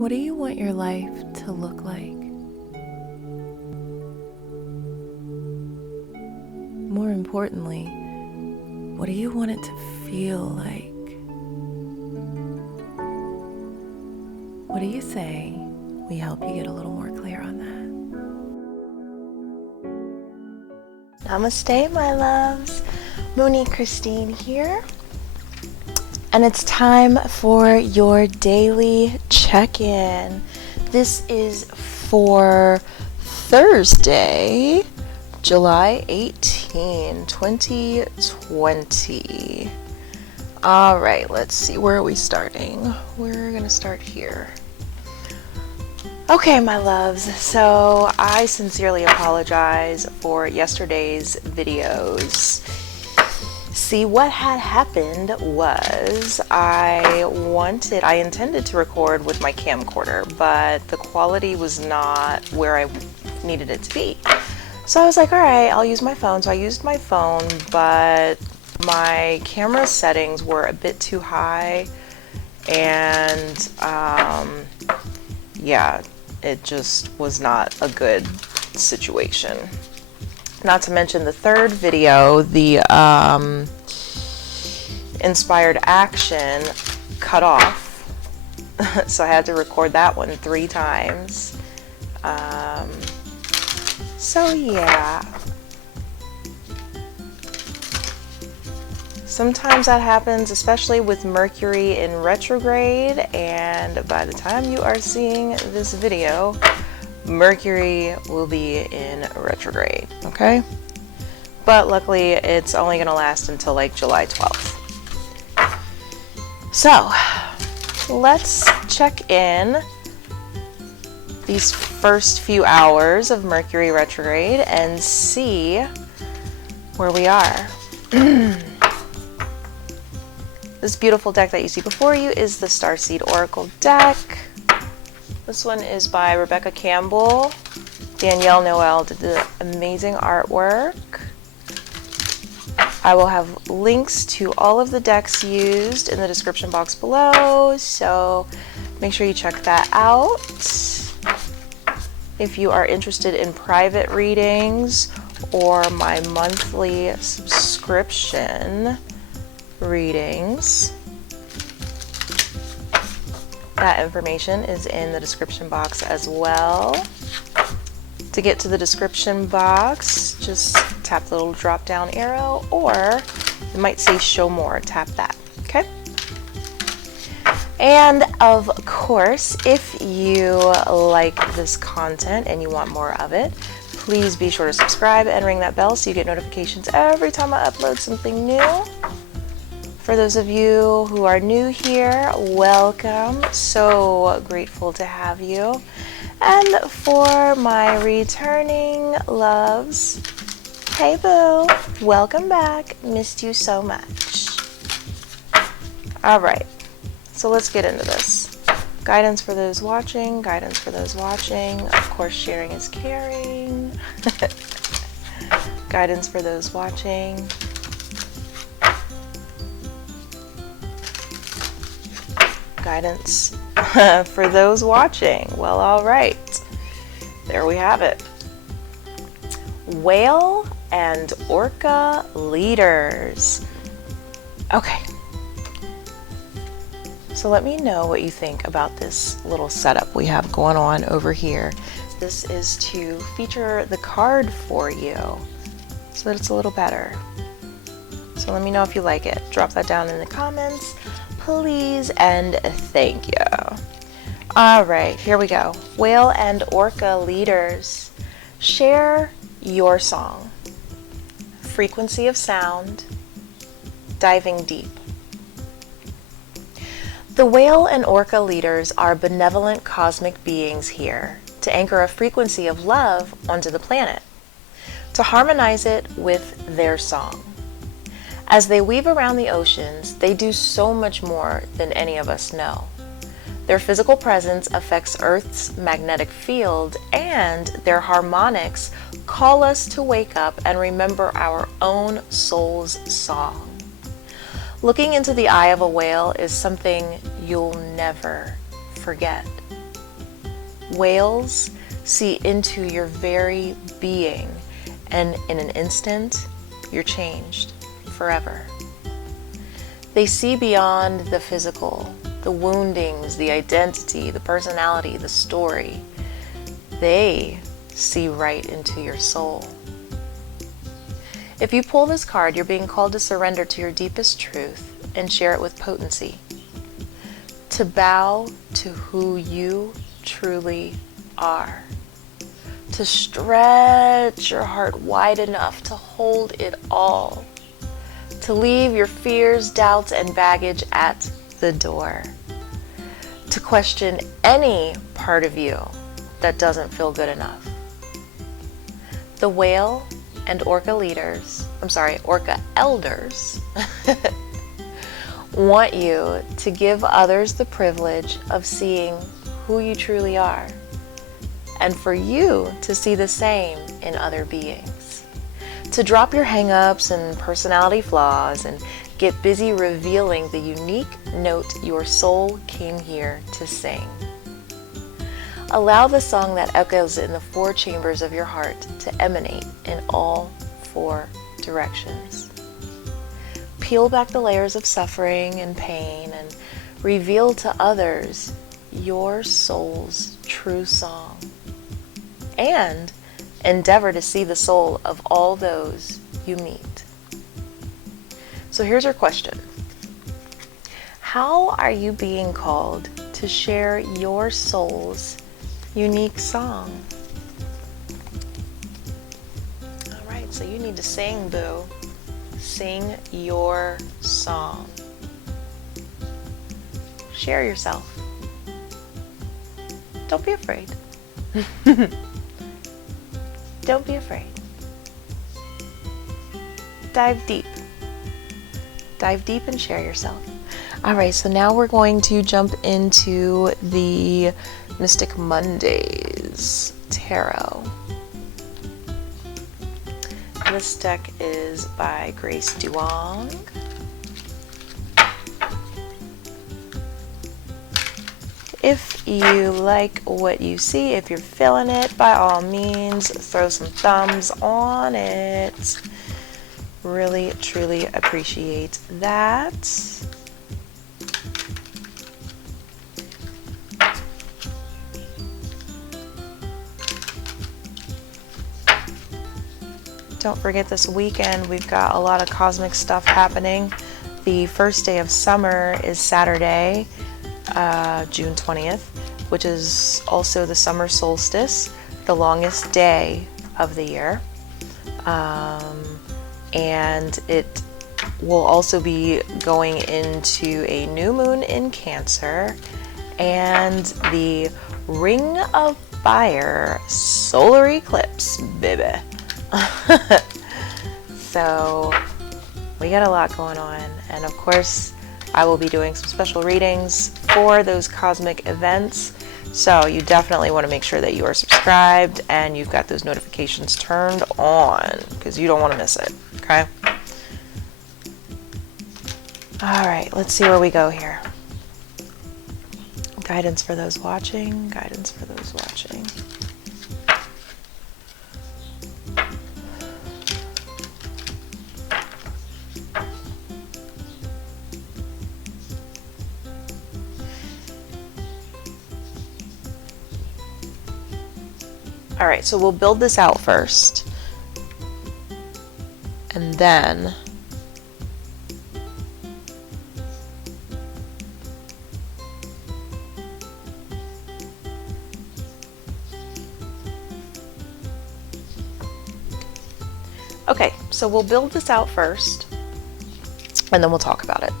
What do you want your life to look like? More importantly, what do you want it to feel like? What do you say we help you get a little more clear on that? Namaste, my loves. Mooney Christine here. And it's time for your daily check-in. This is for Thursday, July 18, 2020. All right, let's see. Where are we starting? We're going to start here. Okay, my loves. So I sincerely apologize for yesterday's videos. See, what had happened was I intended to record with my camcorder, but the quality was not where I needed it to be. So I was like, all right, I'll use my phone. So I used my phone, but my camera settings were a bit too high, and yeah, it just was not a good situation. Not to mention the third video, the inspired action, cut off. So I had to record that one 3 times. So yeah. Sometimes that happens, especially with Mercury in retrograde, and by the time you are seeing this video, Mercury will be in retrograde, okay? But luckily, it's only gonna last until like July 12th. So, let's check in these first few hours of Mercury retrograde and see where we are. This beautiful deck that you see before you is the Starseed Oracle deck. This one is by Rebecca Campbell. Danielle Noel did the amazing artwork. I will have links to all of the decks used in the description box below, so make sure you check that out. If you are interested in private readings or my monthly subscription readings, that information is in the description box as well. To get to the description box, just tap the little drop down arrow, or it might say show more, tap that, okay? And of course, if you like this content and you want more of it, please be sure to subscribe and ring that bell so you get notifications every time I upload something new. For those of you who are new here, welcome. So grateful to have you. And for my returning loves, hey boo, welcome back. Missed you so much. All right, so let's get into this. Guidance for those watching, guidance for those watching. Of course, sharing is caring. Guidance for those watching. Guidance for those watching. Well, all right, there we have it. Whale and orca leaders. Okay, so let me know what you think about this little setup we have going on over here. This is to feature the card for you so that it's a little better. So let me know if you like it. Drop that down in the comments, please, and thank you. All right, here we go. Whale and orca leaders. Share your song. Frequency of sound. Diving deep. The whale and orca leaders are benevolent cosmic beings here to anchor a frequency of love onto the planet, to harmonize it with their song. As they weave around the oceans, they do so much more than any of us know. Their physical presence affects Earth's magnetic field, and their harmonics call us to wake up and remember our own soul's song. Looking into the eye of a whale is something you'll never forget. Whales see into your very being, and in an instant, you're changed forever. They see beyond the physical, the woundings, the identity, the personality, the story. They see right into your soul. If you pull this card, you're being called to surrender to your deepest truth and share it with potency. To bow to who you truly are. To stretch your heart wide enough to hold it all. To leave your fears, doubts, and baggage at the door. To question any part of you that doesn't feel good enough. The whale and orca elders want you to give others the privilege of seeing who you truly are, and for you to see the same in other beings. To drop your hang-ups and personality flaws and get busy revealing the unique note your soul came here to sing. Allow the song that echoes in the 4 chambers of your heart to emanate in all 4 directions. Peel back the layers of suffering and pain and reveal to others your soul's true song. And endeavor to see the soul of all those you meet. So here's your question. How are you being called to share your soul's unique song? All right, so you need to sing, boo. Sing your song. Share yourself. Don't be afraid. Don't be afraid. Dive deep. Dive deep and share yourself. All right, so now we're going to jump into the Mystic Mondays Tarot. This deck is by Grace Duong. If you like what you see, if you're feeling it, by all means, throw some thumbs on it. Really, truly appreciate that. Don't forget, this weekend we've got a lot of cosmic stuff happening. The first day of summer is Saturday, June 20th, which is also the summer solstice, the longest day of the year. And it will also be going into a new moon in Cancer and the Ring of Fire solar eclipse, baby. So we got a lot going on, and of course I will be doing some special readings for those cosmic events, so you definitely want to make sure that you are subscribed and you've got those notifications turned on, because you don't want to miss it. Okay, all right, let's see where we go here. Guidance for those watching, guidance for those watching. All right, so we'll build this out first, and then okay, so we'll build this out first, and then we'll talk about it.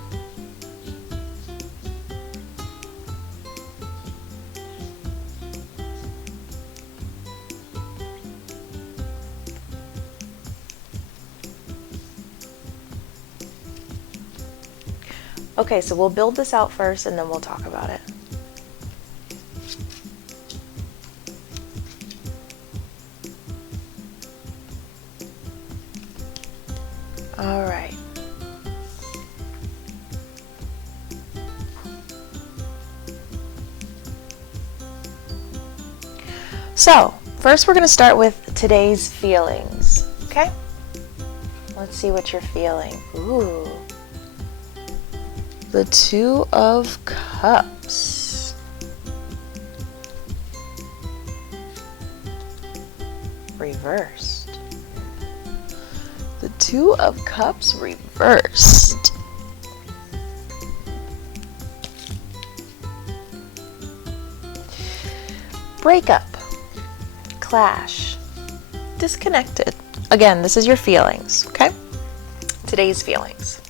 Okay, so we'll build this out first and then we'll talk about it. All right. So, first we're going to start with today's feelings, okay? Let's see what you're feeling. Ooh. The Two of Cups. Reversed. The Two of Cups reversed. Breakup. Clash. Disconnected. Again, this is your feelings, okay? Today's feelings.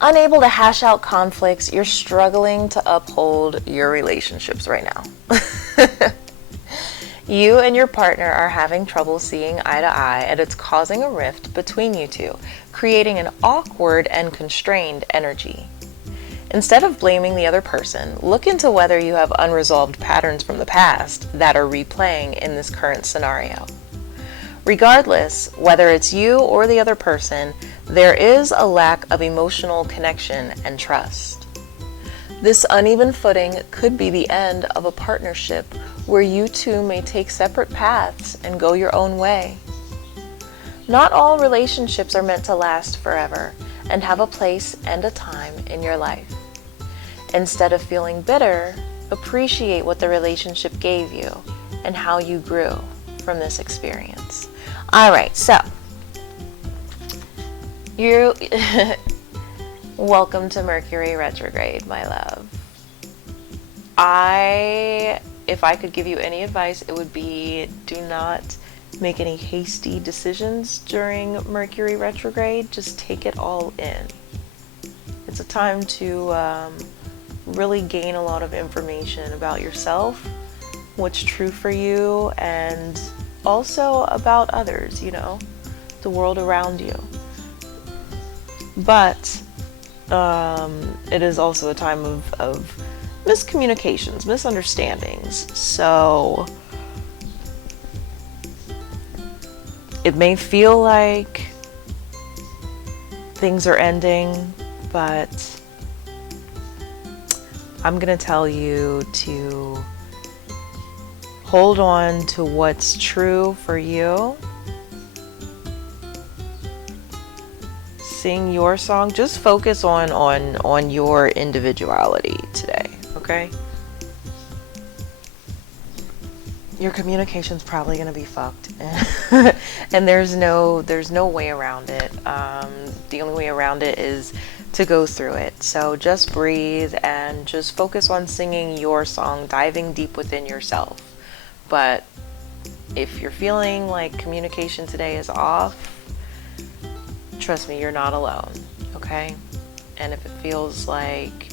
Unable to hash out conflicts, you're struggling to uphold your relationships right now. You and your partner are having trouble seeing eye to eye, and it's causing a rift between you two, creating an awkward and constrained energy. Instead of blaming the other person, look into whether you have unresolved patterns from the past that are replaying in this current scenario. Regardless, whether it's you or the other person, there is a lack of emotional connection and trust. This uneven footing could be the end of a partnership where you two may take separate paths and go your own way. Not all relationships are meant to last forever and have a place and a time in your life. Instead of feeling bitter, appreciate what the relationship gave you and how you grew from this experience. All right, so you welcome to Mercury retrograde, my love. If I could give you any advice, it would be do not make any hasty decisions during Mercury retrograde. Just take it all in. It's a time to really gain a lot of information about yourself, what's true for you, and also about others, you know, the world around you. But it is also a time of miscommunications, misunderstandings. So it may feel like things are ending, but I'm going to tell you to hold on to what's true for you. Sing your song. Just focus on your individuality today, okay? Your communication's probably gonna be fucked, and there's no way around it. The only way around it is to go through it. So just breathe and just focus on singing your song, diving deep within yourself. But if you're feeling like communication today is off, trust me, you're not alone, okay? And if it feels like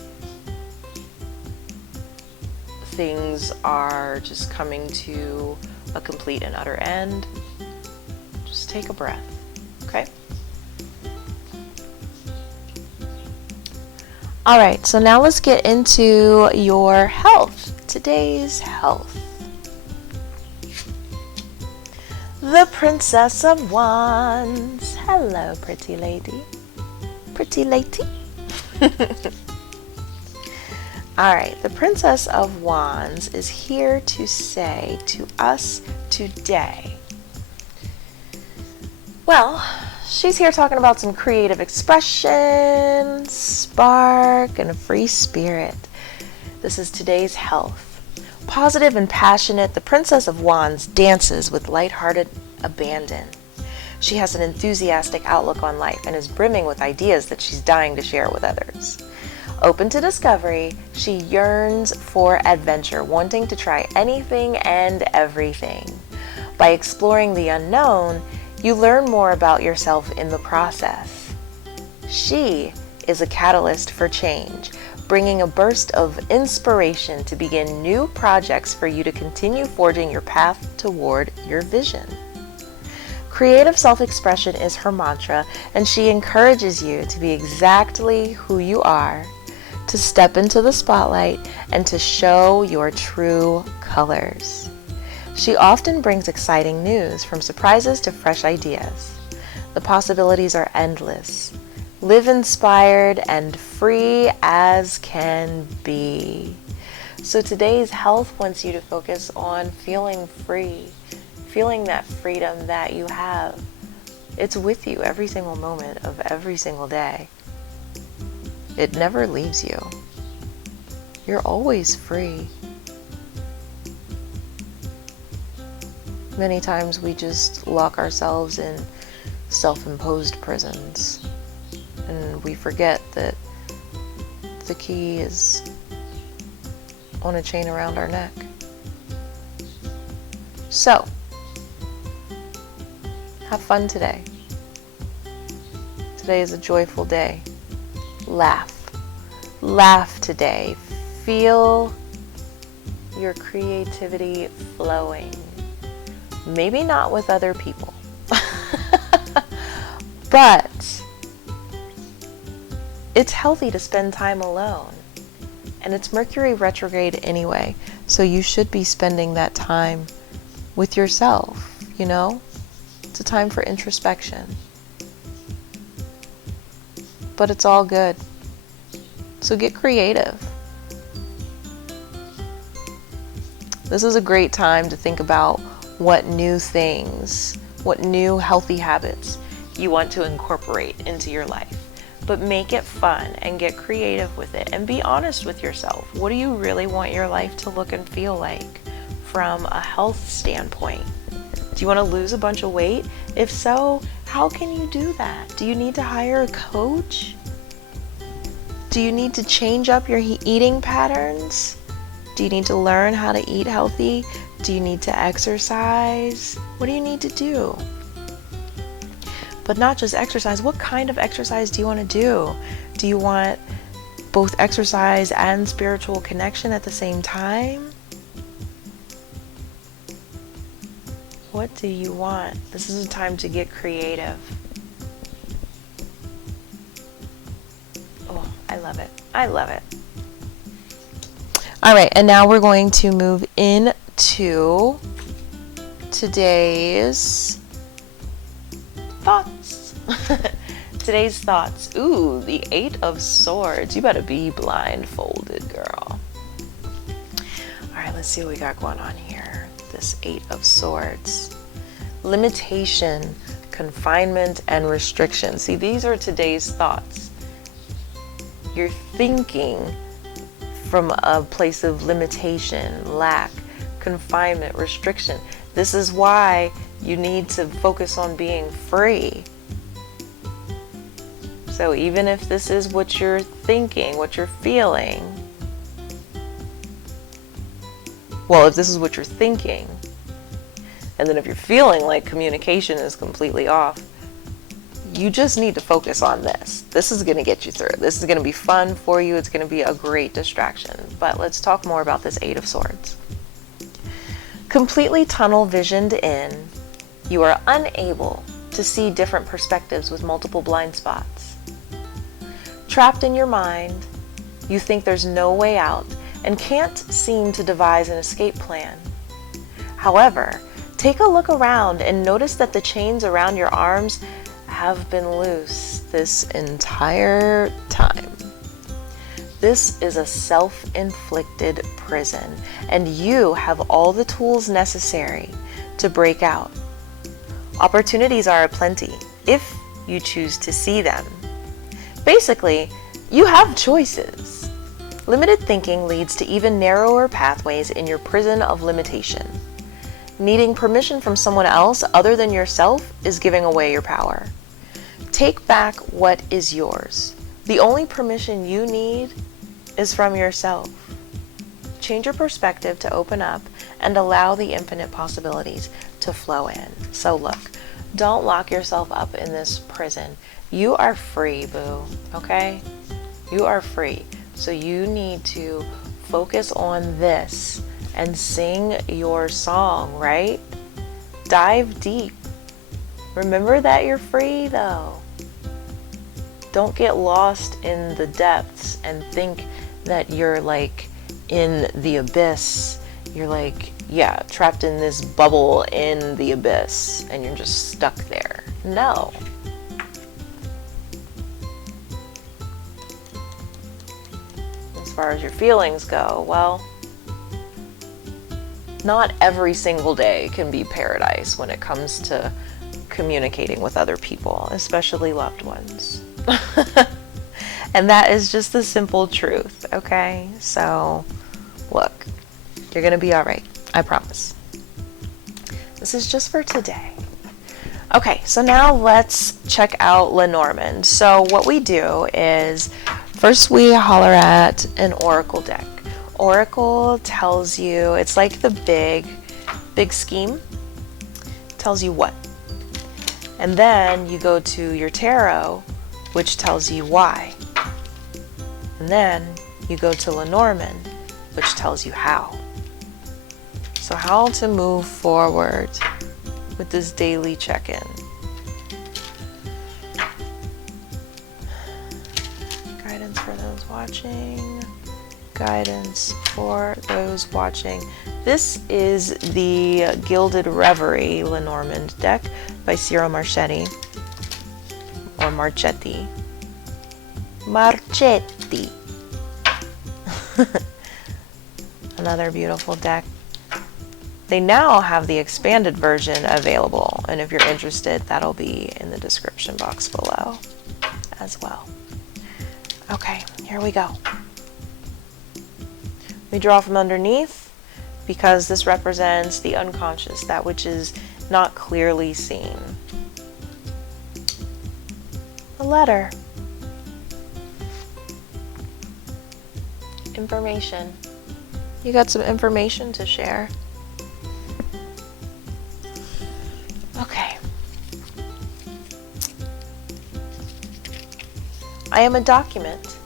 things are just coming to a complete and utter end, just take a breath, okay? All right, so now let's get into your health, today's health. The Princess of Wands. Hello, pretty lady. Pretty lady. All right, the Princess of Wands is here to say to us today, well, she's here talking about some creative expression, spark, and a free spirit. This is today's health. Positive and passionate, the Princess of Wands dances with lighthearted abandon. She has an enthusiastic outlook on life and is brimming with ideas that she's dying to share with others. Open to discovery, she yearns for adventure, wanting to try anything and everything. By exploring the unknown, you learn more about yourself in the process. She is a catalyst for change, bringing a burst of inspiration to begin new projects for you to continue forging your path toward your vision. Creative self-expression is her mantra, and she encourages you to be exactly who you are, to step into the spotlight, and to show your true colors. She often brings exciting news, from surprises to fresh ideas. The possibilities are endless. Live inspired and free as can be. So today's health wants you to focus on feeling free, feeling that freedom that you have. It's with you every single moment of every single day. It never leaves you. You're always free. Many times we just lock ourselves in self-imposed prisons, and we forget that the key is on a chain around our neck. So, have fun today. Today is a joyful day. Laugh. Laugh today. Feel your creativity flowing. Maybe not with other people, but it's healthy to spend time alone. And it's Mercury retrograde anyway, so you should be spending that time with yourself, you know? It's a time for introspection. But it's all good. So get creative. This is a great time to think about what new things, what new healthy habits you want to incorporate into your life. But make it fun and get creative with it and be honest with yourself. What do you really want your life to look and feel like from a health standpoint? Do you want to lose a bunch of weight? If so, how can you do that? Do you need to hire a coach? Do you need to change up your eating patterns? Do you need to learn how to eat healthy? Do you need to exercise? What do you need to do? But not just exercise. What kind of exercise do you want to do? Do you want both exercise and spiritual connection at the same time? What do you want? This is a time to get creative. Oh, I love it. I love it. All right, and now we're going to move into today's thoughts. Today's thoughts. Ooh, the 8 of Swords. You better be blindfolded, girl. All right, let's see what we got going on here. This 8 of Swords. Limitation, confinement, and restriction. See, these are today's thoughts. You're thinking from a place of limitation, lack, confinement, restriction. This is why you need to focus on being free. So even if this is what you're thinking, what you're feeling, well, if this is what you're thinking, and then if you're feeling like communication is completely off, you just need to focus on this. This is going to get you through. This is going to be fun for you. It's going to be a great distraction. But let's talk more about this 8 of Swords. Completely tunnel visioned in, you are unable to see different perspectives with multiple blind spots. Trapped in your mind, you think there's no way out and can't seem to devise an escape plan. However, take a look around and notice that the chains around your arms have been loose this entire time. This is a self-inflicted prison, and you have all the tools necessary to break out. Opportunities are aplenty if you choose to see them. Basically, you have choices. Limited thinking leads to even narrower pathways in your prison of limitation. Needing permission from someone else other than yourself is giving away your power. Take back what is yours. The only permission you need is from yourself. Change your perspective to open up and allow the infinite possibilities to flow in. So look, don't lock yourself up in this prison. You are free, boo, okay? You are free. So you need to focus on this and sing your song, right? Dive deep. Remember that you're free, though. Don't get lost in the depths and think that you're like in the abyss. You're like, yeah, trapped in this bubble in the abyss and you're just stuck there. No. As far as your feelings go, well, Not every single day can be paradise when it comes to communicating with other people, especially loved ones. And that is just the simple truth, okay? So, look, you're gonna be all right, I promise. This is just for today. Okay, so now let's check out Lenormand. So what we do is, first we holler at an oracle deck. Oracle tells you, it's like the big scheme, tells you what. And then you go to your tarot, which tells you why. And then you go to Lenormand, which tells you how. So how to move forward with this daily check-in. Guidance for those watching. Guidance for those watching. This is the Gilded Reverie Lenormand deck by Ciro Marchetti, or Marchetti. Marchetti. Another beautiful deck. They now have the expanded version available, and if you're interested, that'll be in the description box below as well. Okay, here we go. We draw from underneath because this represents the unconscious, that which is not clearly seen. A letter. Information. You got some information to share. Okay. I am a document.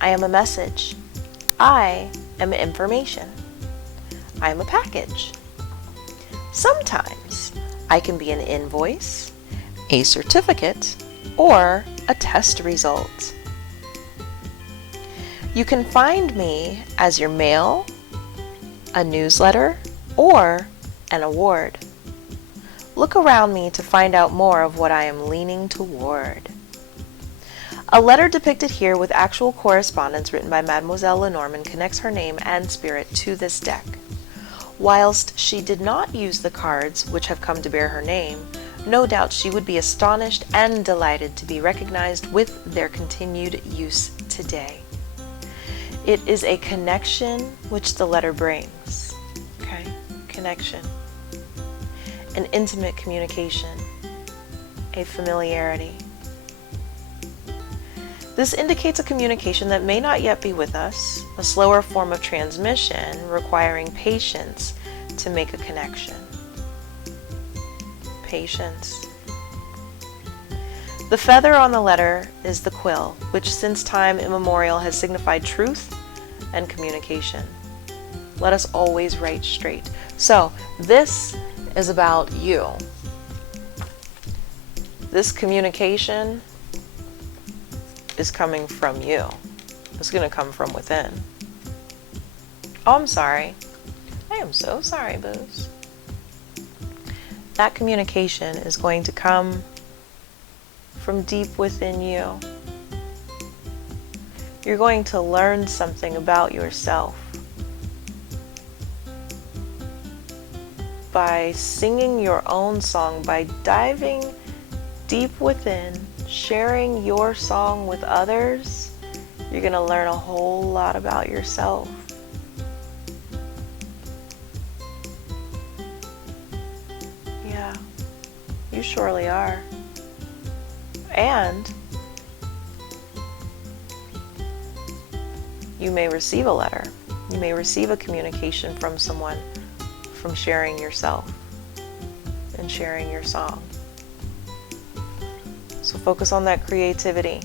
I am a message. I am information. I am a package. Sometimes I can be an invoice, a certificate, or a test result. You can find me as your mail, a newsletter, or an award. Look around me to find out more of what I am leaning toward. A letter depicted here with actual correspondence written by Mademoiselle Lenormand connects her name and spirit to this deck. Whilst she did not use the cards which have come to bear her name, no doubt she would be astonished and delighted to be recognized with their continued use today. It is a connection which the letter brings. Okay? Connection. An intimate communication. A familiarity. This indicates a communication that may not yet be with us, a slower form of transmission requiring patience to make a connection. Patience. The feather on the letter is the quill, which since time immemorial has signified truth and communication. Let us always write straight. So, this is about you. This communication is coming from you. It's going to come from within. Oh, I'm sorry. I am so sorry, Booze. That communication is going to come from deep within you. You're going to learn something about yourself by singing your own song, by diving deep within, sharing your song with others. You're going to learn a whole lot about yourself. Yeah, you surely are. And you may receive a letter. You may receive a communication from someone from sharing yourself and sharing your song. So focus on that creativity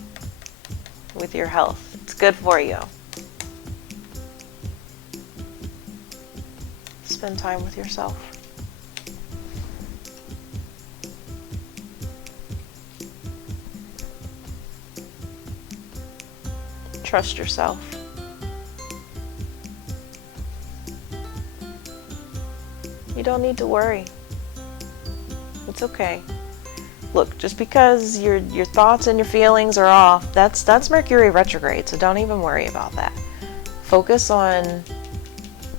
with your health. It's good for you. Spend time with yourself. Trust yourself. You don't need to worry. It's okay. Look, just because your thoughts and your feelings are off, that's Mercury retrograde, so don't even worry about that. Focus on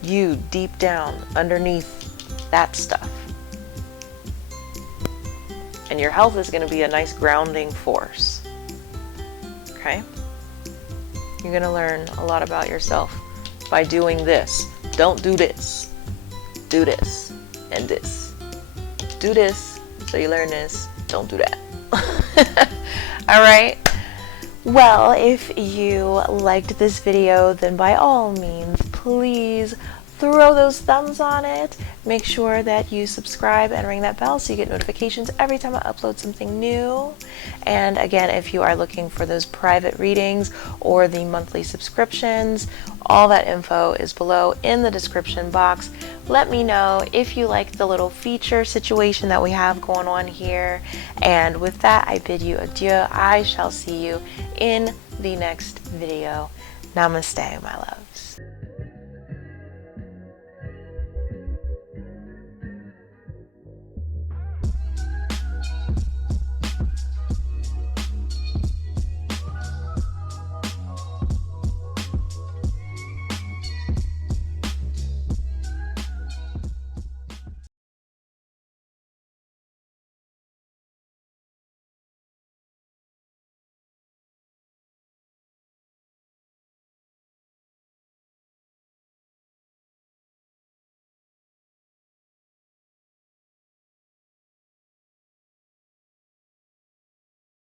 you deep down underneath that stuff. And your health is going to be a nice grounding force. Okay? You're going to learn a lot about yourself by doing this. Don't do this. Do this and this. Do this so you learn this. Don't do that. All right? Well, if you liked this video, then by all means, please throw those thumbs on it. Make sure that you subscribe and ring that bell so you get notifications every time I upload something new. And again, if you are looking for those private readings or the monthly subscriptions, all that info is below in the description box. Let me know if you like the little feature situation that we have going on here. And with that, I bid you adieu. I shall see you in the next video. Namaste, my love.